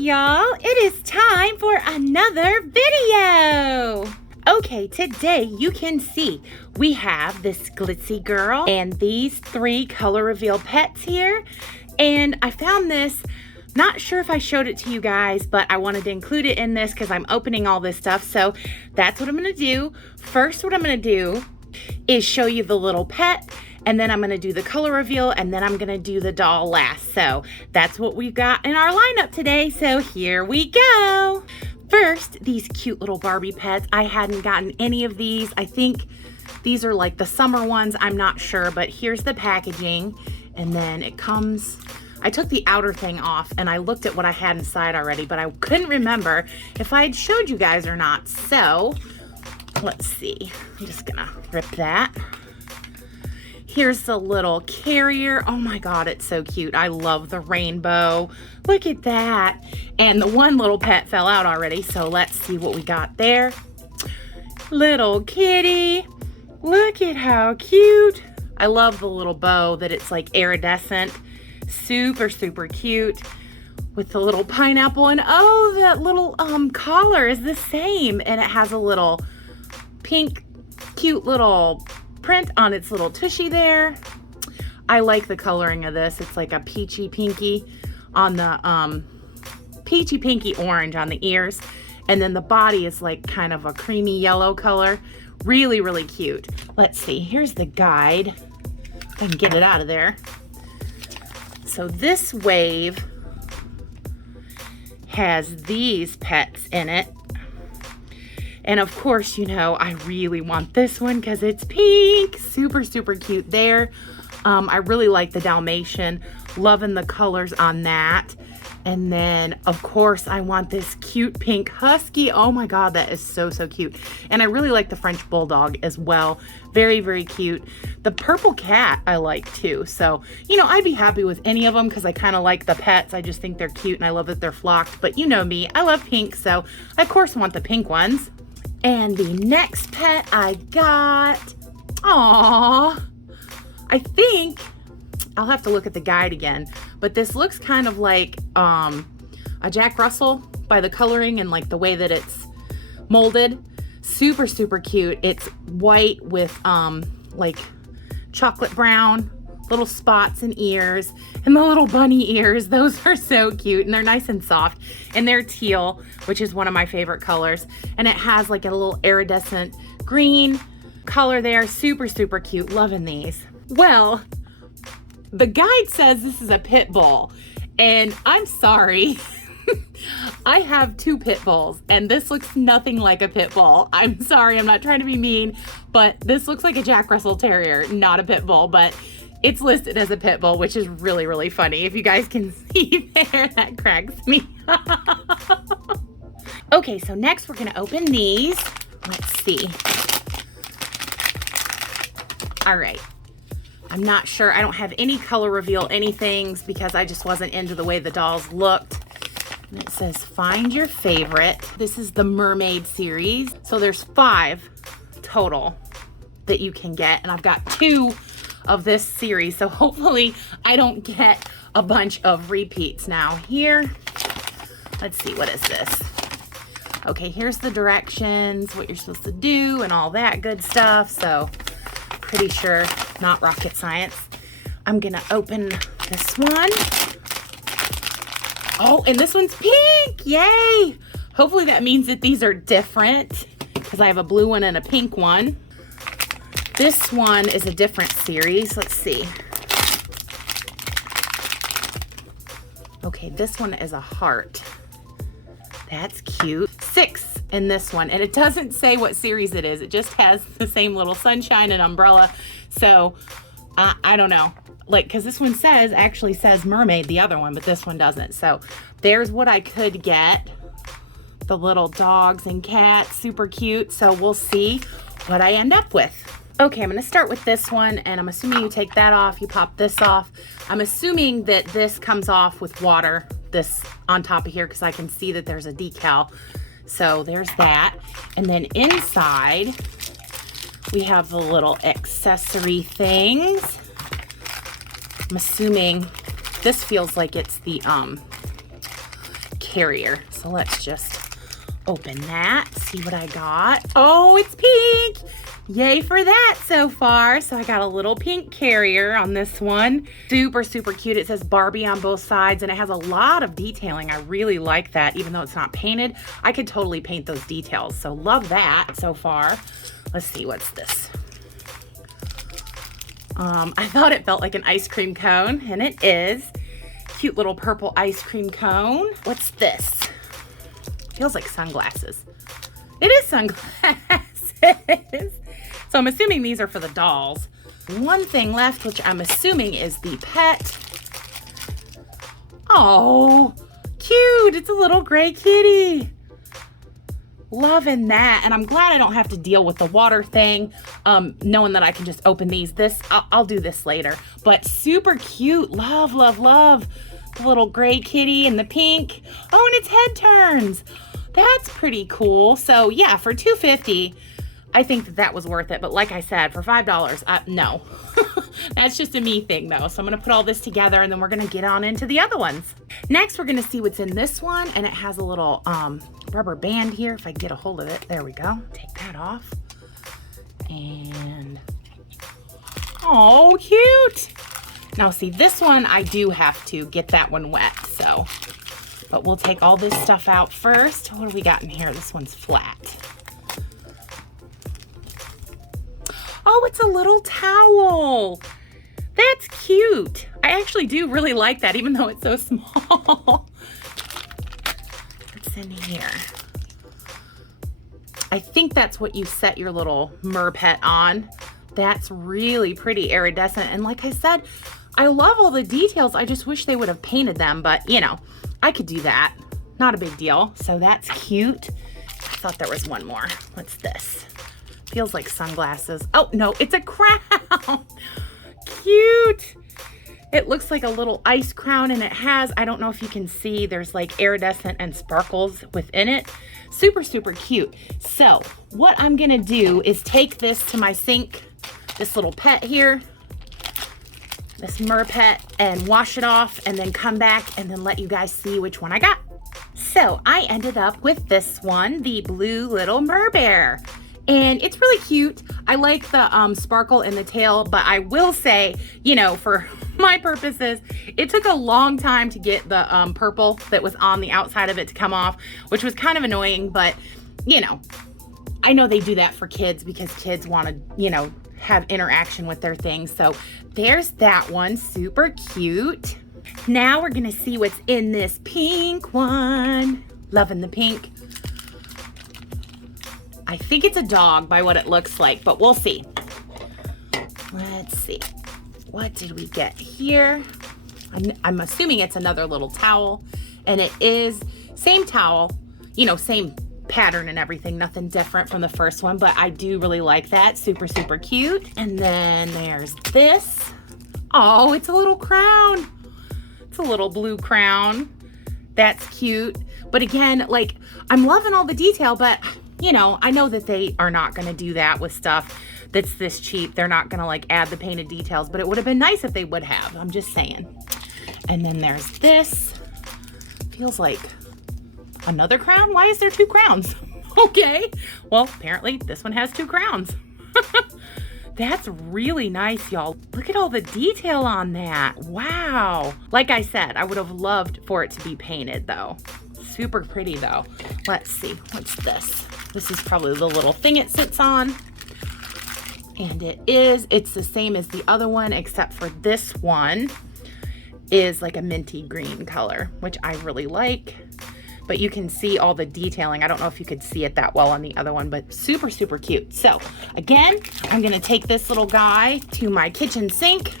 y'all, it is time for another video. Okay, today you can see we have this Glitzeez Girl and these 3 color reveal pets here. And I found this, not sure if I showed it to you guys, but I wanted to include it in this because I'm opening all this stuff. So that's what I'm gonna do. First, what I'm gonna do is show you the little pet, and then I'm gonna do the color reveal, and then I'm gonna do the doll last. So that's what we've got in our lineup today. So here we go. First, these cute little Barbie pets. I hadn't gotten any of these. I think these are like the summer ones. I'm not sure, but here's the packaging. And then it comes, I took the outer thing off and I looked at what I had inside already, but I couldn't remember if I had showed you guys or not. So let's see. I'm just gonna rip that. Here's the little carrier. Oh my God, it's so cute. I love the rainbow. Look at that. And the one little pet fell out already, so let's see what we got there. Little kitty. Look at how cute. I love the little bow that it's like iridescent. Super, super cute. With the little pineapple, and oh, that little collar is the same. And it has a little pink, cute little print on its little tushy there. I like the coloring of this. It's like a peachy pinky on the peachy pinky orange on the ears, and then the body is like kind of a creamy yellow color. Really, really cute. Let's see, here's the guide. If I can get it out of there. So this wave has these pets in it. And of course, you know, I really want this one because it's pink. Super, super cute there. I really like the Dalmatian. Loving the colors on that. And then, of course, I want this cute pink husky. Oh my God, that is so, so cute. And I really like the French bulldog as well. Very, very cute. The purple cat I like too. So, you know, I'd be happy with any of them because I kind of like the pets. I just think they're cute and I love that they're flocked. But you know me, I love pink. So I, of course, want the pink ones. And the next pet I got, aww, I think, I'll have to look at the guide again, but this looks kind of like a Jack Russell by the coloring and like the way that it's molded. Super, super cute. It's white with like chocolate brown, little spots and ears, and the little bunny ears. Those are so cute, and they're nice and soft, and they're teal, which is one of my favorite colors. And it has like a little iridescent green color there. Super, super cute. Loving these. Well, the guide says this is a pit bull, and I'm sorry. I have 2 pit bulls, and this looks nothing like a pit bull. I'm sorry, I'm not trying to be mean, but this looks like a Jack Russell Terrier, not a pit bull, but it's listed as a pit bull, which is really, really funny. If you guys can see there, that cracks me up. Okay, so next we're gonna open these. Let's see. All right. I'm not sure. I don't have any color reveal anythings because I just wasn't into the way the dolls looked. And it says, find your favorite. This is the Mermaid Series. So there's 5 total that you can get. And I've got 2 of this series. So hopefully I don't get a bunch of repeats. Now here, let's see, what is this? Okay, here's the directions, what you're supposed to do and all that good stuff. So pretty sure not rocket science. I'm gonna open this one. Oh, and this one's pink, yay! Hopefully that means that these are different because I have a blue one and a pink one. This one is a different series. Let's see. Okay, this one is a heart. That's cute. 6 in this one, and it doesn't say what series it is. It just has the same little sunshine and umbrella. So I don't know, like, because this one actually says mermaid, the other one, but this one doesn't. So there's what I could get. The little dogs and cats, super cute. So we'll see what I end up with. Okay, I'm gonna start with this one, and I'm assuming you take that off, you pop this off. I'm assuming that this comes off with water, this on top of here, because I can see that there's a decal. So there's that. And then inside, we have the little accessory things. I'm assuming this feels like it's the carrier. So let's just open that, see what I got. Oh, it's pink. Yay for that so far. So I got a little pink carrier on this one. Super, super cute. It says Barbie on both sides and it has a lot of detailing. I really like that. Even though it's not painted, I could totally paint those details. So love that so far. Let's see, what's this? I thought it felt like an ice cream cone, and it is. Cute little purple ice cream cone. What's this? Feels like sunglasses. It is sunglasses. So I'm assuming these are for the dolls. One thing left, which I'm assuming is the pet. Oh, cute. It's a little gray kitty. Loving that. And I'm glad I don't have to deal with the water thing, knowing that I can just open these. I'll do this later. But super cute. Love, love, love. The little gray kitty and the pink. Oh, and its head turns. That's pretty cool. So yeah, for $2.50, I think that was worth it. But like I said, for $5, no. That's just a me thing though. So I'm gonna put all this together and then we're gonna get on into the other ones. Next, we're gonna see what's in this one. And it has a little rubber band here. If I get a hold of it, there we go. Take that off. And, oh, cute. Now see, this one, I do have to get that one wet, so. But we'll take all this stuff out first. What do we got in here? This one's flat. Oh, it's a little towel. That's cute. I actually do really like that, even though it's so small. What's in here? I think that's what you set your little mer pet on. That's really pretty iridescent. And like I said, I love all the details. I just wish they would have painted them, but you know, I could do that. Not a big deal. So that's cute. I thought there was one more. What's this? Feels like sunglasses. Oh no, it's a crown. Cute. It looks like a little ice crown and it has, I don't know if you can see, there's like iridescent and sparkles within it. Super, super cute. So what I'm gonna do is take this to my sink, this little pet here, this mer pet, and wash it off and then come back and then let you guys see which one I got. So I ended up with this one, the blue little mer bear. And it's really cute. I like the sparkle in the tail, but I will say, you know, for my purposes, it took a long time to get the purple that was on the outside of it to come off, which was kind of annoying, but you know, I know they do that for kids because kids want to, you know, have interaction with their things. So there's that one, super cute. Now we're gonna see what's in this pink one. Loving the pink. I think it's a dog by what it looks like, but we'll see. Let's see. What did we get here? I'm assuming it's another little towel, and it is same towel, you know, same pattern and everything, nothing different from the first one, but I do really like that. Super, super cute. And then there's this. Oh, it's a little crown. It's a little blue crown. That's cute. But again, like, I'm loving all the detail, but you know, I know that they are not going to do that with stuff that's this cheap. They're not going to like add the painted details, but it would have been nice if they would have. I'm just saying. And then there's this. Feels like another crown. Why is there two crowns? Okay. Well, apparently this one has two crowns. That's really nice, y'all. Look at all the detail on that. Wow. Like I said, I would have loved for it to be painted though. Super pretty though. Let's see. What's this? This is probably the little thing it sits on. And it's the same as the other one, except for this one is like a minty green color, which I really like. But you can see all the detailing. I don't know if you could see it that well on the other one, but super, super cute. So again, I'm gonna take this little guy to my kitchen sink.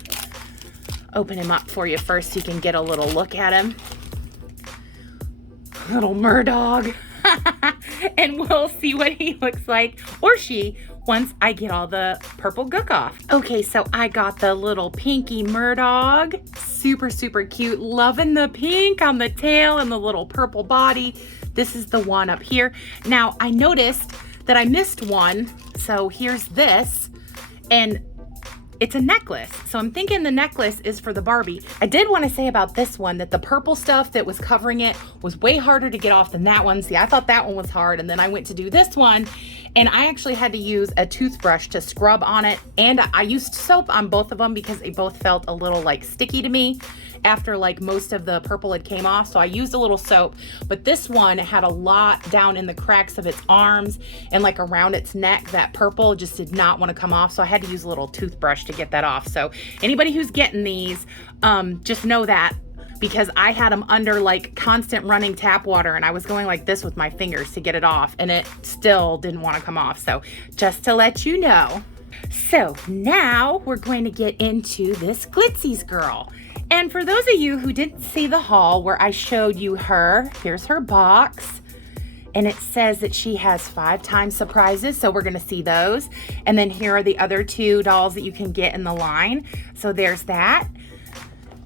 Open him up for you first so you can get a little look at him. Little mer dog. And we'll see what he looks like, or she, once I get all the purple gook off. Okay, so I got the little pinky mer dog. Super, super cute. Loving the pink on the tail and the little purple body. This is the one up here. Now, I noticed that I missed one, so here's this. And it's a necklace. So I'm thinking the necklace is for the Barbie. I did want to say about this one that the purple stuff that was covering it was way harder to get off than that one. See, I thought that one was hard, and then I went to do this one, and I actually had to use a toothbrush to scrub on it, and I used soap on both of them because they both felt a little like sticky to me after like most of the purple had came off. So I used a little soap, but this one had a lot down in the cracks of its arms and like around its neck. That purple just did not want to come off, so I had to use a little toothbrush to get that off. So anybody who's getting these, just know that, because I had them under like constant running tap water, and I was going like this with my fingers to get it off, and it still didn't want to come off. So just to let you know. So now we're going to get into this Glitzeez Girl. And for those of you who didn't see the haul where I showed you her, here's her box. And it says that she has 5 times surprises, so we're gonna see those. And then here are the other 2 dolls that you can get in the line. So there's that.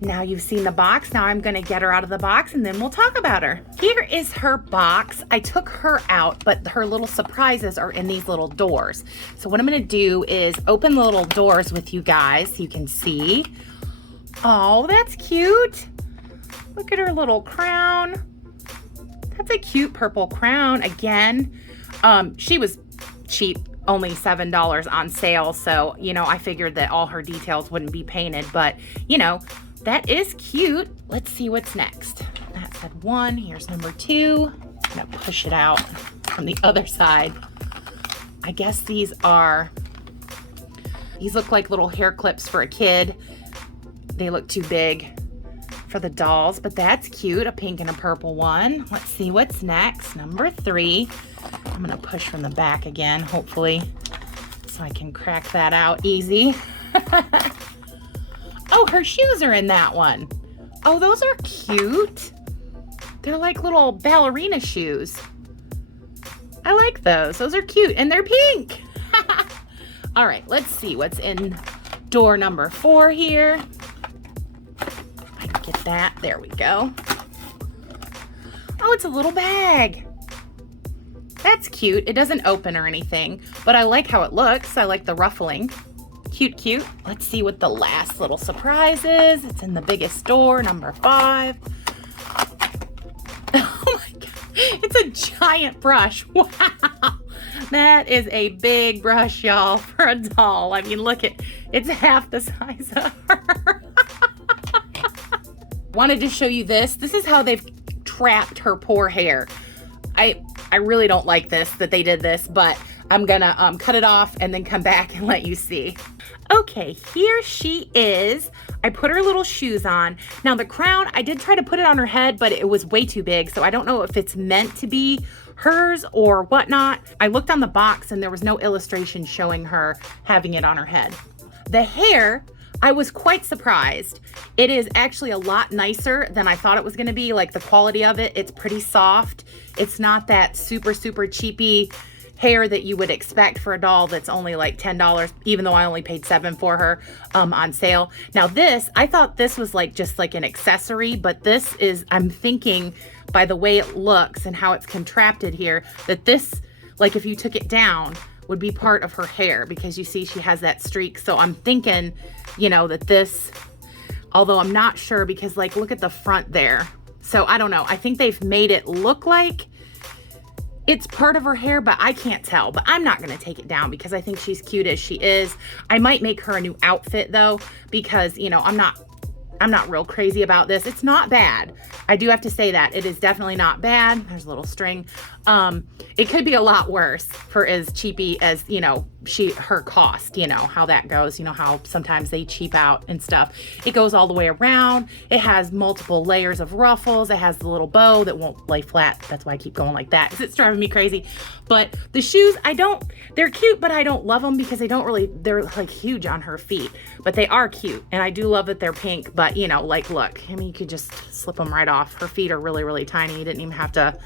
Now you've seen the box. Now I'm gonna get her out of the box and then we'll talk about her. Here is her box. I took her out, but her little surprises are in these little doors. So what I'm gonna do is open the little doors with you guys so you can see. Oh, that's cute. Look at her little crown. That's a cute purple crown. Again, she was cheap, only $7 on sale. So, you know, I figured that all her details wouldn't be painted, but you know, that is cute. Let's see what's next. That said 1, here's number 2. I'm gonna push it out from the other side. I guess these look like little hair clips for a kid. They look too big for the dolls, but that's cute. A pink and a purple one. Let's see what's next. Number 3. I'm gonna push from the back again, hopefully, so I can crack that out easy. Oh, her shoes are in that one. Oh, those are cute. They're like little ballerina shoes. I like those. Those are cute, and they're pink. All right, let's see what's in door number 4 here. Get that. There we go. Oh, it's a little bag. That's cute. It doesn't open or anything, but I like how it looks. I like the ruffling. Cute, cute. Let's see what the last little surprise is. It's in the biggest door, number 5. Oh my God. It's a giant brush. Wow. That is a big brush, y'all, for a doll. I mean, look at, it's half the size of her. Wanted to show you this. This is how they've trapped her poor hair. I really don't like this, that they did this, but I'm gonna cut it off and then come back and let you see. Okay, here she is. I put her little shoes on. Now the crown, I did try to put it on her head, but it was way too big, so I don't know if it's meant to be hers or whatnot. I looked on the box and there was no illustration showing her having it on her head. The hair, I was quite surprised. It is actually a lot nicer than I thought it was gonna be. Like the quality of it, it's pretty soft. It's not that super, super cheapy hair that you would expect for a doll that's only like $10, even though I only paid $7 for her on sale. Now this, I thought this was like just like an accessory, but this is, I'm thinking by the way it looks and how it's contrapted here, that this, like if you took it down, would be part of her hair, because you see she has that streak. So I'm thinking, you know, that this, although I'm not sure, because like look at the front there. So I don't know. I think they've made it look like it's part of her hair, but I can't tell. But I'm not gonna take it down because I think she's cute as she is. I might make her a new outfit though, because you know, I'm not real crazy about this. It's not bad. I do have to say that. It is definitely not bad. There's a little string. It could be a lot worse for as cheapy as, you know, her cost, you know, how that goes, you know, how sometimes they cheap out and stuff. It goes all the way around. It has multiple layers of ruffles. It has the little bow that won't lay flat. That's why I keep going like that, because it's driving me crazy. But the shoes, they're cute, but I don't love them because they're like huge on her feet, but they are cute. And I do love that they're pink, but you know, like, look, I mean, you could just slip them right off. Her feet are really, really tiny. You didn't even have to,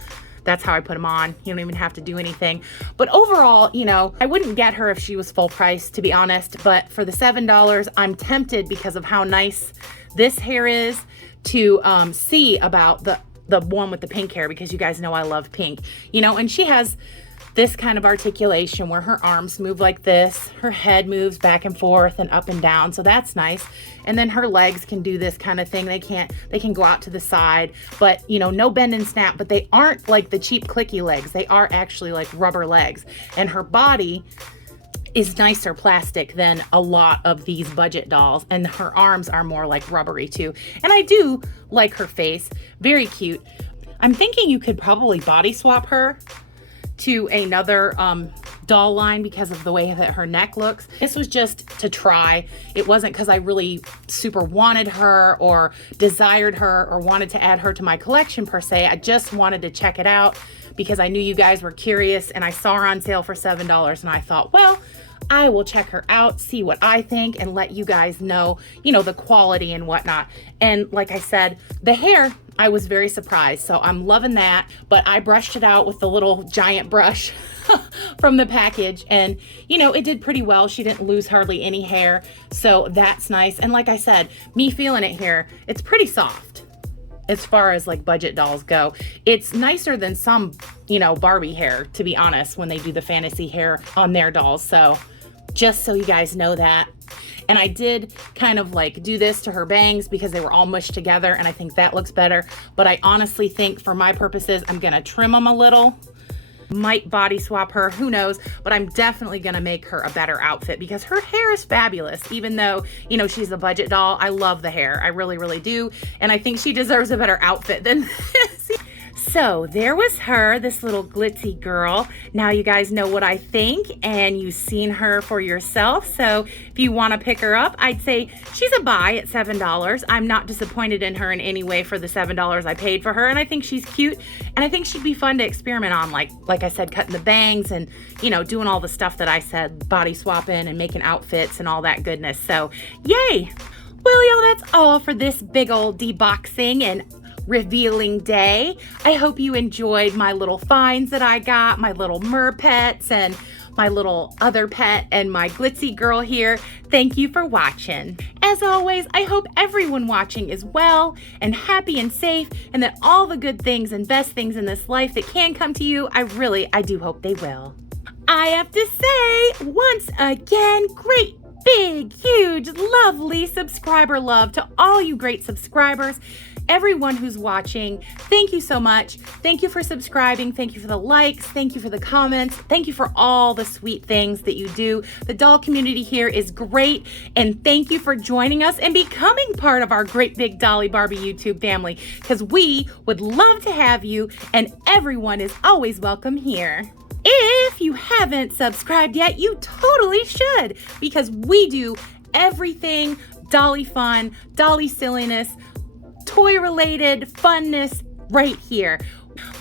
that's how I put them on. You don't even have to do anything. But overall, you know, I wouldn't get her if she was full price, to be honest. But for the $7, I'm tempted because of how nice this hair is to see about the one with the pink hair, because you guys know I love pink, you know, and she has this kind of articulation where her arms move like this, her head moves back and forth and up and down, so that's nice. And then her legs can do this kind of thing. They can go out to the side, but you know, no bend and snap, but they aren't like the cheap clicky legs. They are actually like rubber legs. And her body is nicer plastic than a lot of these budget dolls, and her arms are more like rubbery too. And I do like her face, very cute. I'm thinking you could probably body swap her to another doll line because of the way that her neck looks. This was just to try. It wasn't because I really super wanted her or desired her or wanted to add her to my collection per se. I just wanted to check it out because I knew you guys were curious, and I saw her on sale for $7, and I thought, well, I will check her out, see what I think, and let you guys know, you know, the quality and whatnot. And like I said, the hair, I was very surprised. So I'm loving that, but I brushed it out with the little giant brush from the package, and you know, it did pretty well. She didn't lose hardly any hair, so that's nice. And like I said, me feeling it here, it's pretty soft as far as like budget dolls go. It's nicer than some, you know, Barbie hair, to be honest, when they do the fantasy hair on their dolls. So just so you guys know that. And I did kind of like do this to her bangs because they were all mushed together, and I think that looks better. But I honestly think for my purposes, I'm gonna trim them a little. Might body swap her, who knows, but I'm definitely gonna make her a better outfit because her hair is fabulous. Even though, you know, she's a budget doll, I love the hair. I really, really do. And I think she deserves a better outfit than this. So there was her, this little glitzy girl. Now you guys know what I think, and you've seen her for yourself. So if you want to pick her up, I'd say she's a buy at $7. I'm not disappointed in her in any way for the $7 I paid for her, and I think she's cute, and I think she'd be fun to experiment on, like I said, cutting the bangs and, you know, doing all the stuff that I said, body swapping and making outfits and all that goodness. So yay! Well, y'all, that's all for this big old deboxing and revealing day. I hope you enjoyed my little finds that I got, my little mer pets and my little other pet and my glitzy girl here. Thank you for watching. As always, I hope everyone watching is well and happy and safe, and that all the good things and best things in this life that can come to you, I do hope they will. I have to say, once again, great big, huge, lovely subscriber love to all you great subscribers. Everyone who's watching, thank you so much. Thank you for subscribing. Thank you for the likes. Thank you for the comments. Thank you for all the sweet things that you do. The doll community here is great, and thank you for joining us and becoming part of our great big Dolly Barbie YouTube family, because we would love to have you, and everyone is always welcome here. If you haven't subscribed yet, you totally should, because we do everything Dolly fun, Dolly silliness, toy-related funness right here.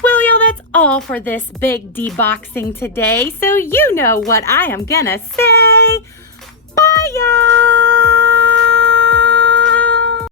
Well, y'all, that's all for this big deboxing today, so you know what I am gonna say. Bye, y'all!